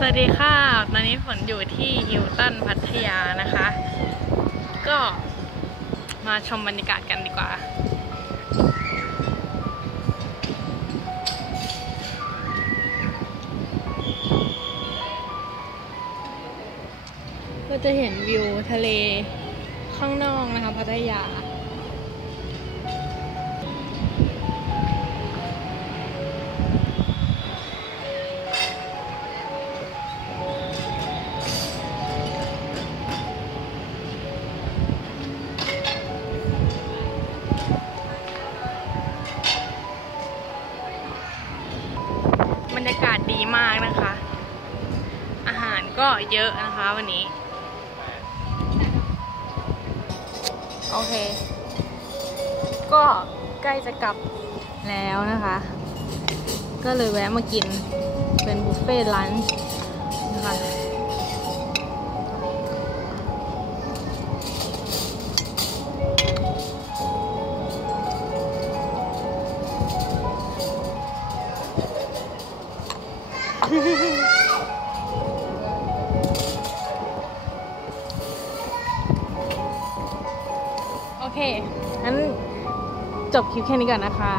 สวัสดีค่ะ ตอนนี้ฝนอยู่ที่ฮิลตันพัทยานะคะ ก็มาชมบรรยากาศกันดีกว่า ก็จะเห็นวิวทะเลข้างนอกนะคะ พัทยา รยากาศดีมากนะคะ อาหารก็เยอะนะคะวันนี้ โอเค ก็ใกล้จะกลับแล้วนะคะ ก็เลยแวะมากินเป็นบุฟเฟ่ต์ลันช์นะคะ โอเคงั้นจบคลิปแค่นี้ก่อนนะคะ